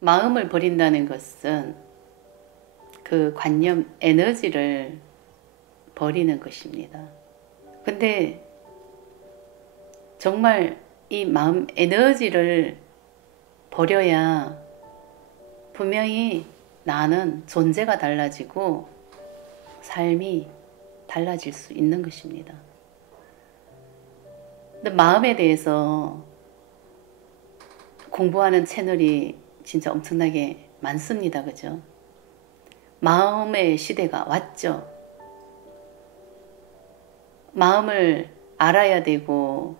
마음을 버린다는 것은 그 관념 에너지를 버리는 것입니다. 근데 정말 이 마음 에너지를 버려야 분명히 나는 존재가 달라지고 삶이 달라질 수 있는 것입니다. 근데 마음에 대해서 공부하는 채널이 진짜 엄청나게 많습니다. 그죠? 마음의 시대가 왔죠. 마음을 알아야 되고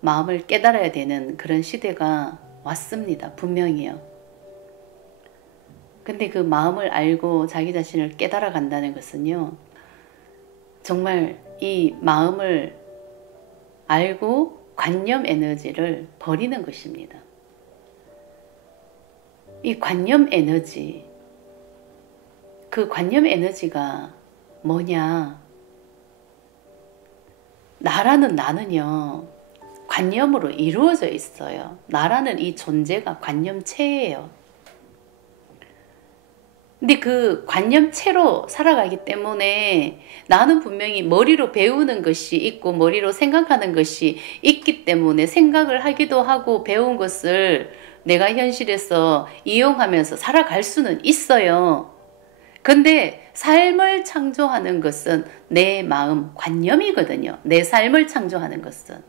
마음을 깨달아야 되는 그런 시대가 왔습니다. 분명히요. 근데 그 마음을 알고 자기 자신을 깨달아 간다는 것은요, 정말 이 마음을 알고 관념 에너지를 버리는 것입니다. 이 관념 에너지, 그 관념 에너지가 뭐냐? 나라는 나는요, 관념으로 이루어져 있어요. 나라는 이 존재가 관념체예요. 근데 그 관념체로 살아가기 때문에 나는 분명히 머리로 배우는 것이 있고 머리로 생각하는 것이 있기 때문에 생각을 하기도 하고 배운 것을 내가 현실에서 이용하면서 살아갈 수는 있어요. 근데 삶을 창조하는 것은 내 마음 관념이거든요. 내 삶을 창조하는 것은.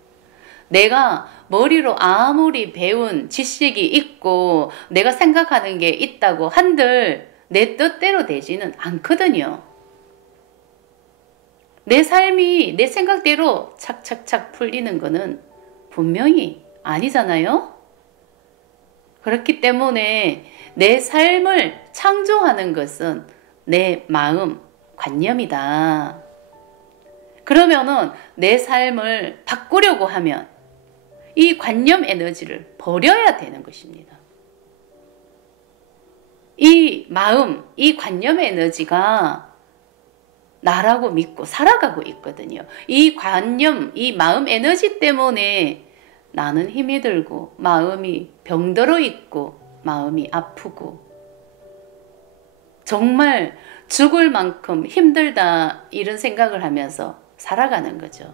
내가 머리로 아무리 배운 지식이 있고 내가 생각하는 게 있다고 한들 내 뜻대로 되지는 않거든요. 내 삶이 내 생각대로 착착착 풀리는 거는 분명히 아니잖아요. 그렇기 때문에 내 삶을 창조하는 것은 내 마음 관념이다. 그러면은 내 삶을 바꾸려고 하면 이 관념 에너지를 버려야 되는 것입니다. 이 마음, 이 관념 에너지가 나라고 믿고 살아가고 있거든요. 이 관념, 이 마음 에너지 때문에 나는 힘이 들고 마음이 병들어 있고 마음이 아프고 정말 죽을 만큼 힘들다 이런 생각을 하면서 살아가는 거죠.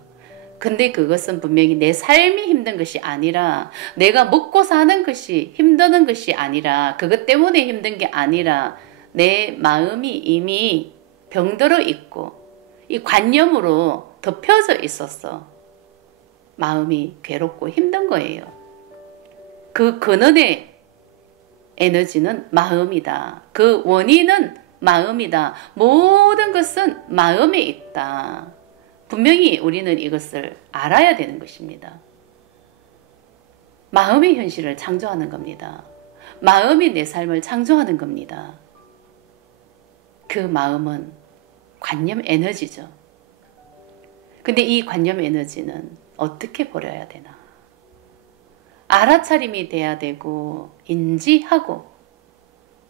근데 그것은 분명히 내 삶이 힘든 것이 아니라 내가 먹고 사는 것이 힘드는 것이 아니라 그것 때문에 힘든 게 아니라 내 마음이 이미 병들어 있고 이 관념으로 덮여져 있었어. 마음이 괴롭고 힘든 거예요. 그 근원의 에너지는 마음이다. 그 원인은 마음이다. 모든 것은 마음에 있다. 분명히 우리는 이것을 알아야 되는 것입니다. 마음의 현실을 창조하는 겁니다. 마음이 내 삶을 창조하는 겁니다. 그 마음은 관념 에너지죠. 근데 이 관념 에너지는 어떻게 버려야 되나? 알아차림이 돼야 되고 인지하고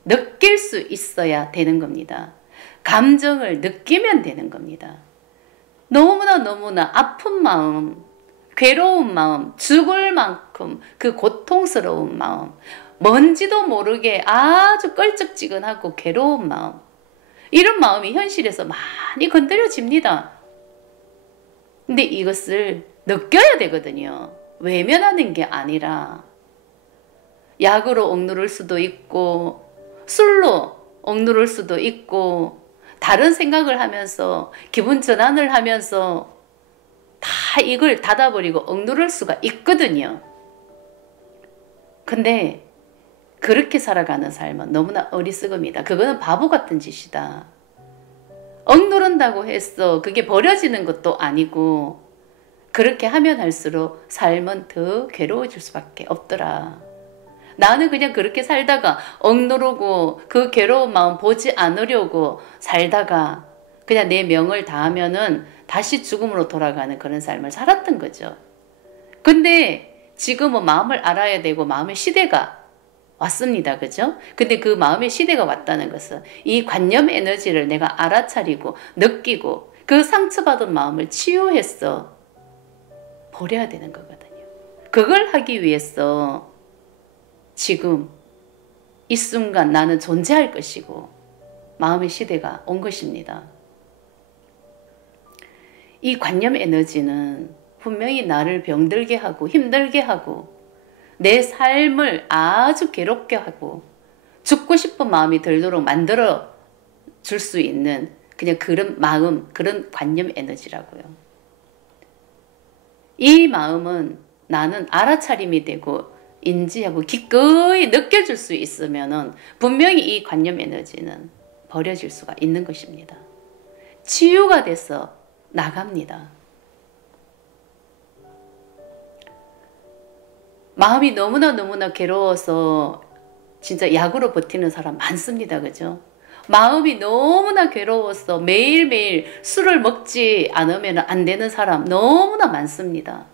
느낄 수 있어야 되는 겁니다. 감정을 느끼면 되는 겁니다. 너무나 아픈 마음, 괴로운 마음, 죽을 만큼 그 고통스러운 마음, 뭔지도 모르게 아주 껄쩍지근하고 괴로운 마음, 이런 마음이 현실에서 많이 건드려집니다. 근데 이것을 느껴야 되거든요. 외면하는 게 아니라 약으로 억누를 수도 있고 술로 억누를 수도 있고 다른 생각을 하면서 기분 전환을 하면서 다 이걸 닫아버리고 억누를 수가 있거든요. 근데 그렇게 살아가는 삶은 너무나 어리석음이다. 그거는 바보 같은 짓이다. 억누른다고 해서 그게 버려지는 것도 아니고 그렇게 하면 할수록 삶은 더 괴로워질 수밖에 없더라. 나는 그냥 그렇게 살다가 억누르고 그 괴로운 마음 보지 않으려고 살다가 그냥 내 명을 다하면은 다시 죽음으로 돌아가는 그런 삶을 살았던 거죠. 근데 지금은 마음을 알아야 되고 마음의 시대가 왔습니다. 그죠? 근데 그 마음의 시대가 왔다는 것은 이 관념 에너지를 내가 알아차리고 느끼고 그 상처받은 마음을 치유해서 버려야 되는 거거든요. 그걸 하기 위해서 지금 이 순간 나는 존재할 것이고 마음의 시대가 온 것입니다. 이 관념 에너지는 분명히 나를 병들게 하고 힘들게 하고 내 삶을 아주 괴롭게 하고 죽고 싶은 마음이 들도록 만들어 줄 수 있는 그냥 그런 마음, 그런 관념 에너지라고요. 이 마음은 나는 알아차림이 되고 인지하고 기꺼이 느껴줄 수 있으면은 분명히 이 관념 에너지는 버려질 수가 있는 것입니다. 치유가 돼서 나갑니다. 마음이 너무나 괴로워서 진짜 약으로 버티는 사람 많습니다. 그죠? 마음이 너무나 괴로워서 매일매일 술을 먹지 않으면 안 되는 사람 너무나 많습니다.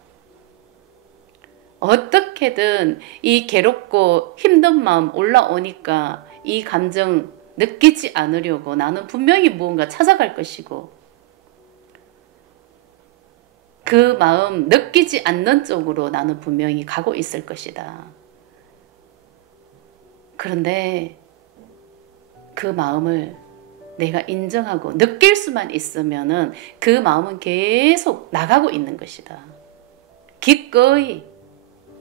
어떻게든 이 괴롭고 힘든 마음 올라오니까 이 감정 느끼지 않으려고 나는 분명히 무언가 찾아갈 것이고 그 마음 느끼지 않는 쪽으로 나는 분명히 가고 있을 것이다. 그런데 그 마음을 내가 인정하고 느낄 수만 있으면은 그 마음은 계속 나가고 있는 것이다. 기꺼이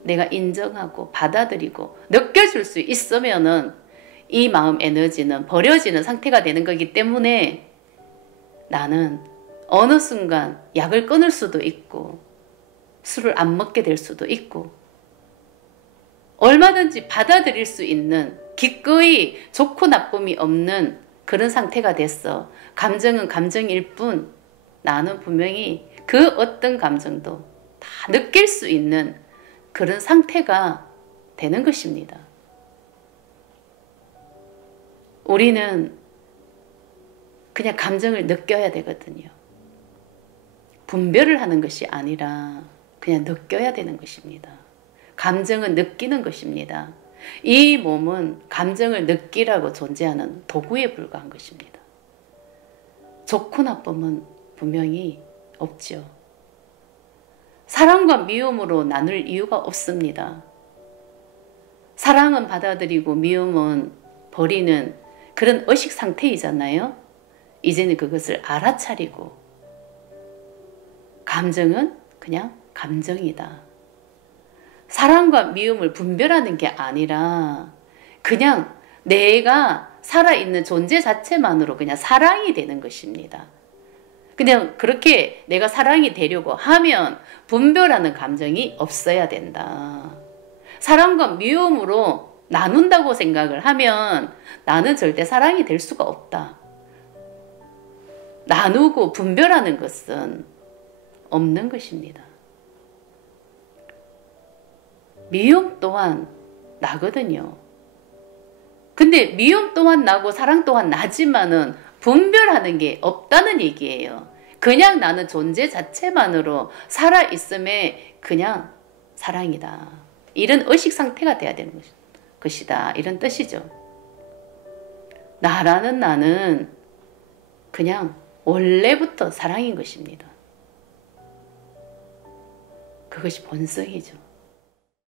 내가 인정하고 받아들이고 느껴줄 수 있으면은 이 마음 에너지는 버려지는 상태가 되는 거기 때문에 나는 어느 순간 약을 끊을 수도 있고 술을 안 먹게 될 수도 있고 얼마든지 받아들일 수 있는 기꺼이 좋고 나쁨이 없는 그런 상태가 됐어. 감정은 감정일 뿐 나는 분명히 그 어떤 감정도 다 느낄 수 있는 그런 상태가 되는 것입니다. 우리는 그냥 감정을 느껴야 되거든요. 분별을 하는 것이 아니라 그냥 느껴야 되는 것입니다. 감정은 느끼는 것입니다. 이 몸은 감정을 느끼라고 존재하는 도구에 불과한 것입니다. 좋고 나쁨은 분명히 없죠. 사랑과 미움으로 나눌 이유가 없습니다. 사랑은 받아들이고 미움은 버리는 그런 의식 상태이잖아요. 이제는 그것을 알아차리고 감정은 그냥 감정이다. 사랑과 미움을 분별하는 게 아니라 그냥 내가 살아있는 존재 자체만으로 그냥 사랑이 되는 것입니다. 그냥 그렇게 내가 사랑이 되려고 하면 분별하는 감정이 없어야 된다. 사랑과 미움으로 나눈다고 생각을 하면 나는 절대 사랑이 될 수가 없다. 나누고 분별하는 것은 없는 것입니다. 미움 또한 나거든요. 근데 미움 또한 나고 사랑 또한 나지만은 분별하는 게 없다는 얘기예요. 그냥 나는 존재 자체만으로 살아있음에 그냥 사랑이다. 이런 의식 상태가 돼야 되는 것이다. 이런 뜻이죠. 나라는 나는 그냥 원래부터 사랑인 것입니다. 그것이 본성이죠.